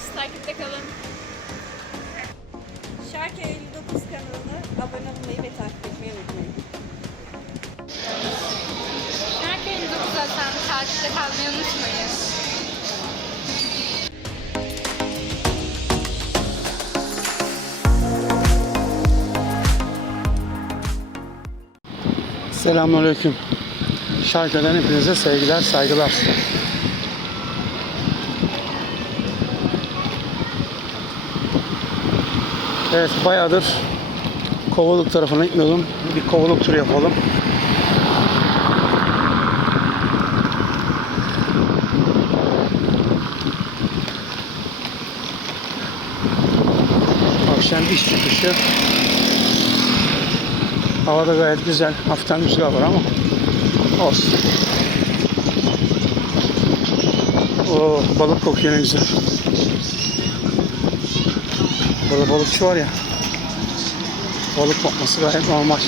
bekliyoruz. Takipte kalın. Şarkı 59 kanalına abone olmayı ve takip etmeyi unutmayın. Şarkı 59'a sen takipte kalmayı unutmayın. Selamünaleyküm. Şarkıdan hepinize sevgiler, saygılar. Evet, bayağıdır Kovaluk tarafına gitmiyordum. Bir Kovaluk turu yapalım. Akşam iş çıkışı. Hava da gayet güzel. Hafiften rüzgar var ama olsun. O balık kokuyor ne güzel. Burada balıkçı var ya. Balık kokması gayet normal.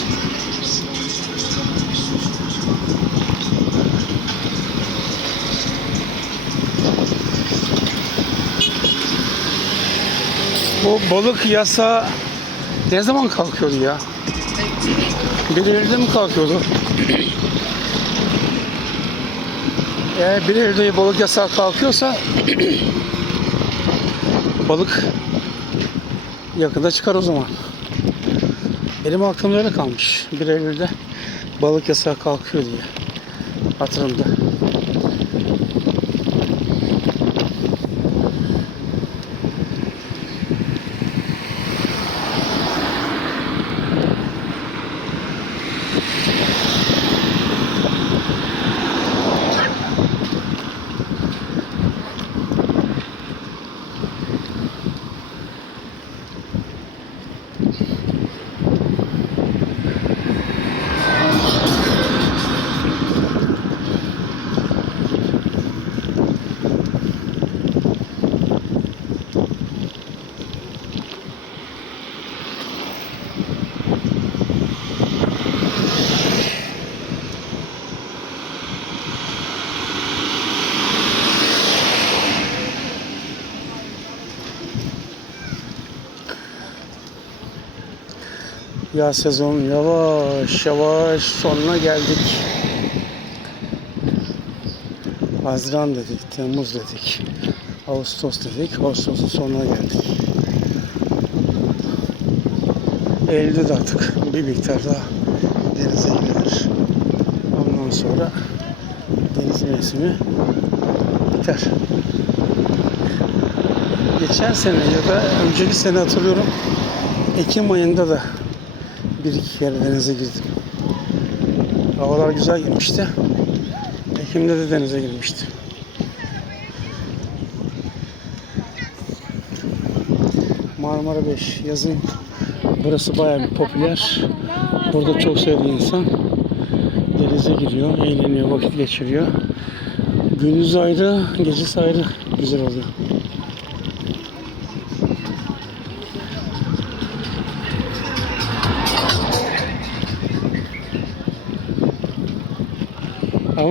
Bu balık yasa ne zaman kalkıyordu ya? Birileri mi kalkıyordu? Eğer birileri balık yasağı kalkıyorsa balık yakında çıkar o zaman. Benim aklımda öyle kalmış. Bir Eylül'de balık yasağı kalkıyor diye. Hatırımda. Yaz sezonu yavaş yavaş sonuna geldik. Haziran dedik, Temmuz dedik, Ağustos dedik, Ağustos'un sonuna geldik. Eylül'de de artık bir miktar daha denize girilir. Ondan sonra deniz mevsimi biter. Geçen sene ya da önceki sene hatırlıyorum Ekim ayında da bir iki kere denize girdim. Havalar güzel girmişti. Ekim'de de denize girmişti. Marmara 5 yazın burası bayağı bir popüler. Burada çok sayıda insan denize giriyor, eğleniyor, vakit geçiriyor. Gündüz ayrı, gecesi ayrı güzel oluyor.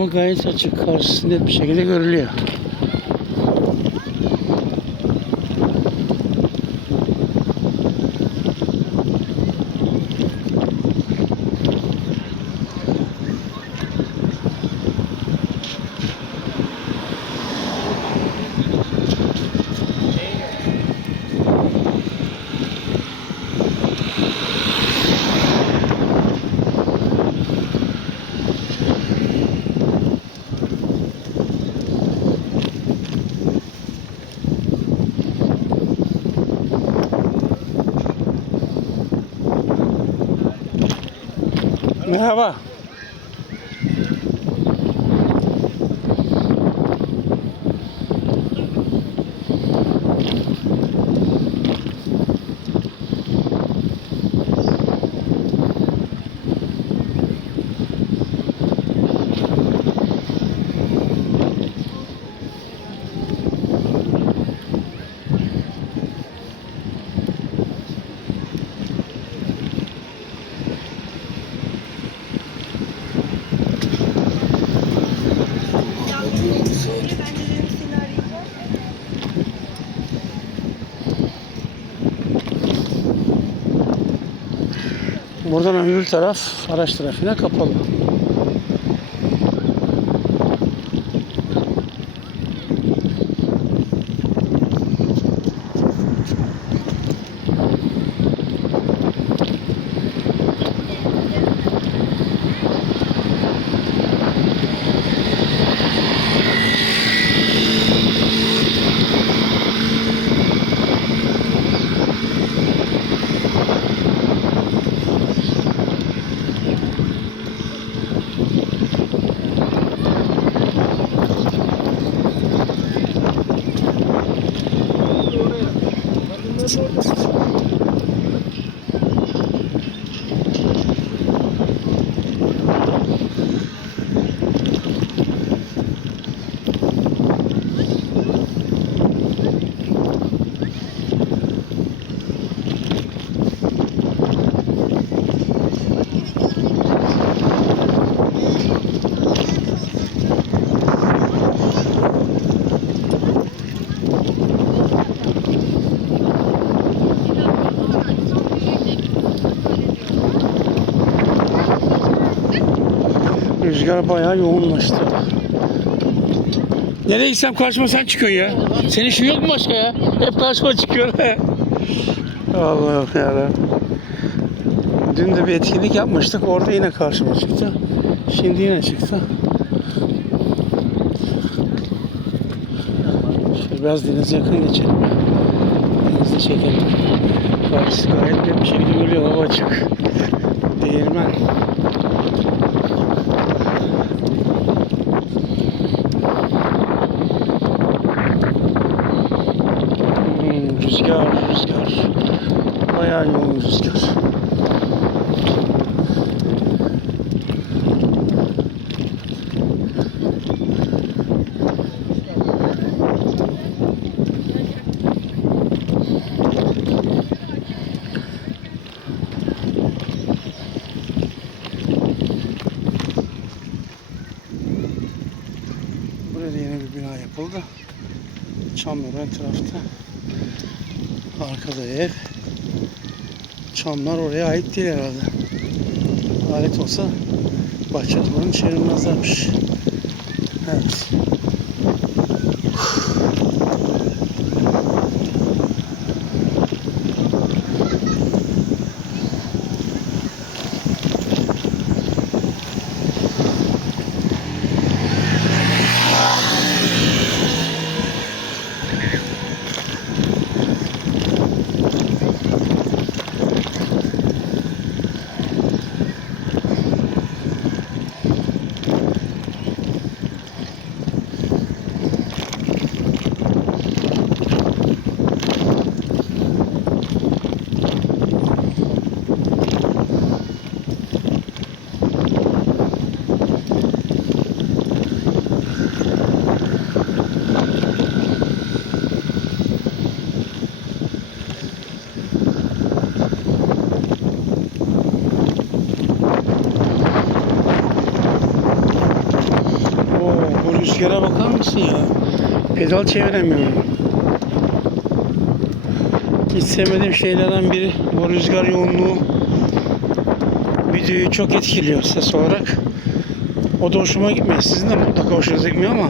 Ama gayet açık, karşısı net bir şekilde görülüyor. Merhaba. Buradan öbür taraf araç trafiğine kapalı. Rüzgar bayağı yoğunlaştı. Nereye gitsem karşıma sen çıkıyorsun ya. Senin işin yok mu başka ya? Hep karşıma çıkıyor. Allah'ım yarabbim. Dün de bir etkinlik yapmıştık. Orada yine karşıma çıktı. Şimdi yine çıktı. Şöyle biraz denize yakın geçelim. Denizde çekelim. Karşısı gayet net bir şekilde görülüyor. Hava açık. Değirmen. Hmm, rüzgar, rüzgar. Bayağı yoğun rüzgar. Burada yeni bir bina yapıldı. Çamlar ön tarafta. Arkada ev. Çamlar oraya ait değil herhalde. Alet olsa bahçe duvarını çevirmezlermiş. Evet. Oo, bu rüzgara bakar mısın ya? Pedal çeviremiyorum. Hiç sevmediğim şeylerden biri bu rüzgar yoğunluğu videoyu çok etkiliyor ses olarak. O da hoşuma gitmiyor. Sizin de mutlaka hoşunuza gitmiyor ama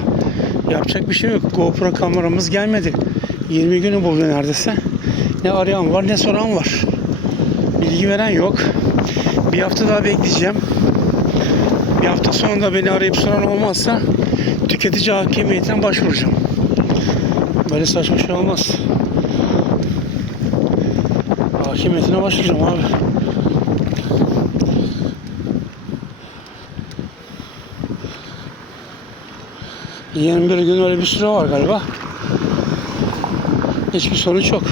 yapacak bir şey yok. GoPro kameramız gelmedi. 20 günü buldu neredeyse. Ne arayan var ne soran var. Bilgi veren yok. Bir hafta daha bekleyeceğim. Bir hafta sonunda beni arayıp soran olmazsa tüketici hakimiyetine başvuracağım. Böyle saçma şey olmaz. Hakimiyetine başvuracağım abi. Yirmi bir gün öyle bir süre var galiba. Hiçbir sonuç yok.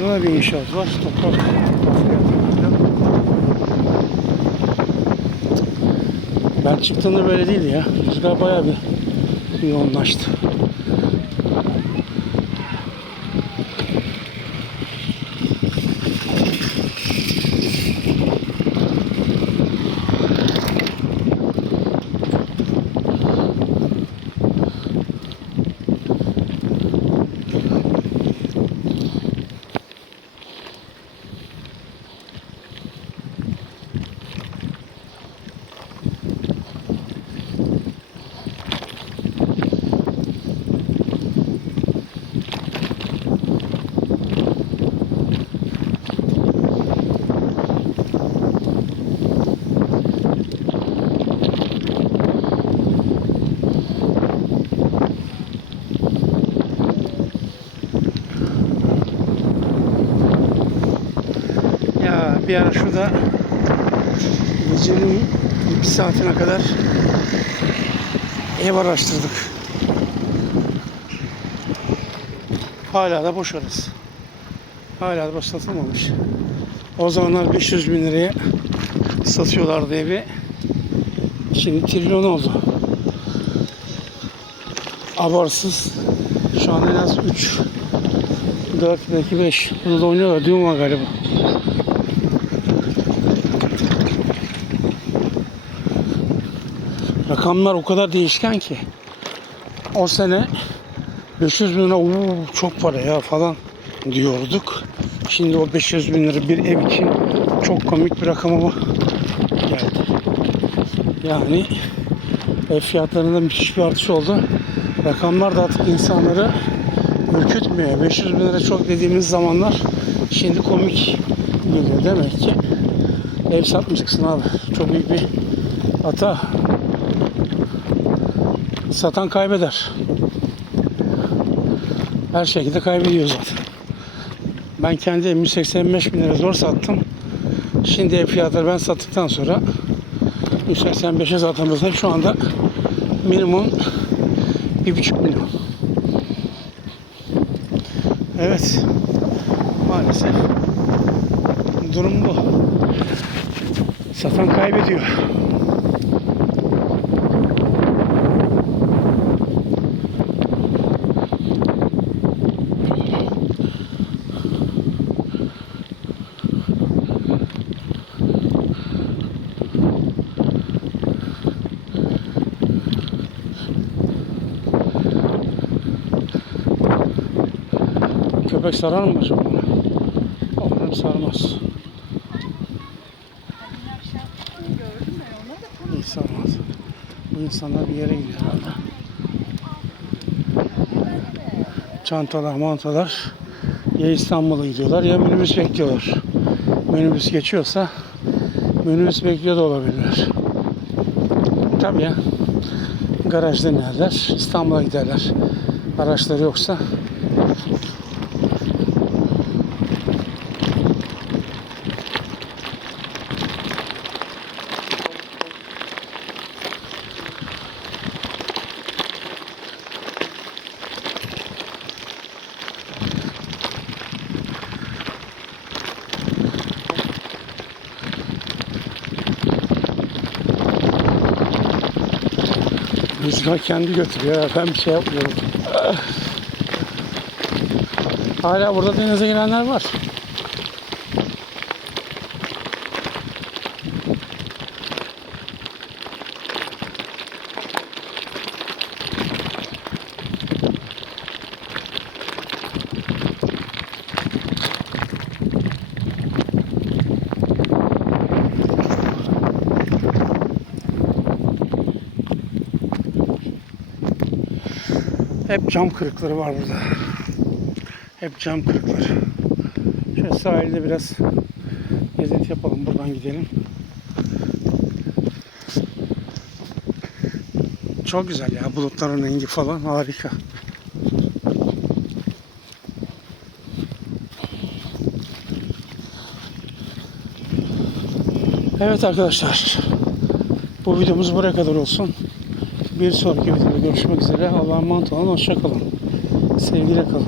Şurada da bir inşaat var. Toprak. Ben çıktığımda böyle değildi ya. Rüzgar bayağı bir yoğunlaştı. Ya bir şurada gecenin bir saatine kadar ev araştırdık. Hala da boş orası. Hala da boş satılmamış. O zamanlar 500 bin liraya satıyorlardı evi. Şimdi trilyon oldu. Abarsız. Şu an en az 3 4 belki 5. Burada da oynuyorlar. Düğün var galiba. Rakamlar o kadar değişken ki. O sene 500 bin lira "Oo, çok para ya falan diyorduk. Şimdi o 500 bin lira bir ev için çok komik bir rakama geldi. Yani ev fiyatlarında müthiş bir artış oldu. Rakamlar da artık insanları ürkütmüyor. 500 bin lira çok dediğimiz zamanlar şimdi komik geliyor. Demek ki ev satmayacaksın abi. Çok büyük bir hata. Satan kaybeder. Her şekilde kaybediyor zaten. Ben kendi evimi 185 bin lira zor sattım. Şimdi ev fiyatları ben sattıktan sonra 185'e zaten mesela şu anda minimum bir buçuk milyon. Evet. Maalesef durum bu. Satan kaybediyor. Köpek sarar mı acaba bana? Umarım sarmaz. İyi sarmaz. Bu insanlar bir yere gidiyor herhalde. Çantalar, mantalar ya İstanbul'a gidiyorlar ya minibüs bekliyorlar. Minibüs geçiyorsa minibüs bekliyor da olabilirler. Tabii ya. Garajda inerler, İstanbul'a giderler. Araçları yoksa Rüzgar kendi götürüyor. Ben bir şey yapmıyorum. Hala burada denize girenler var. Hep cam kırıkları var burada. Hep cam kırıkları. Şöyle sahilde biraz gezinti yapalım. Buradan gidelim. Çok güzel ya. Bulutların rengi falan harika. Evet arkadaşlar. Bu videomuz buraya kadar olsun. Bir sonraki videoda görüşmek üzere. Allah'a emanet olun. Hoşça kalın. Sevgiyle kalın.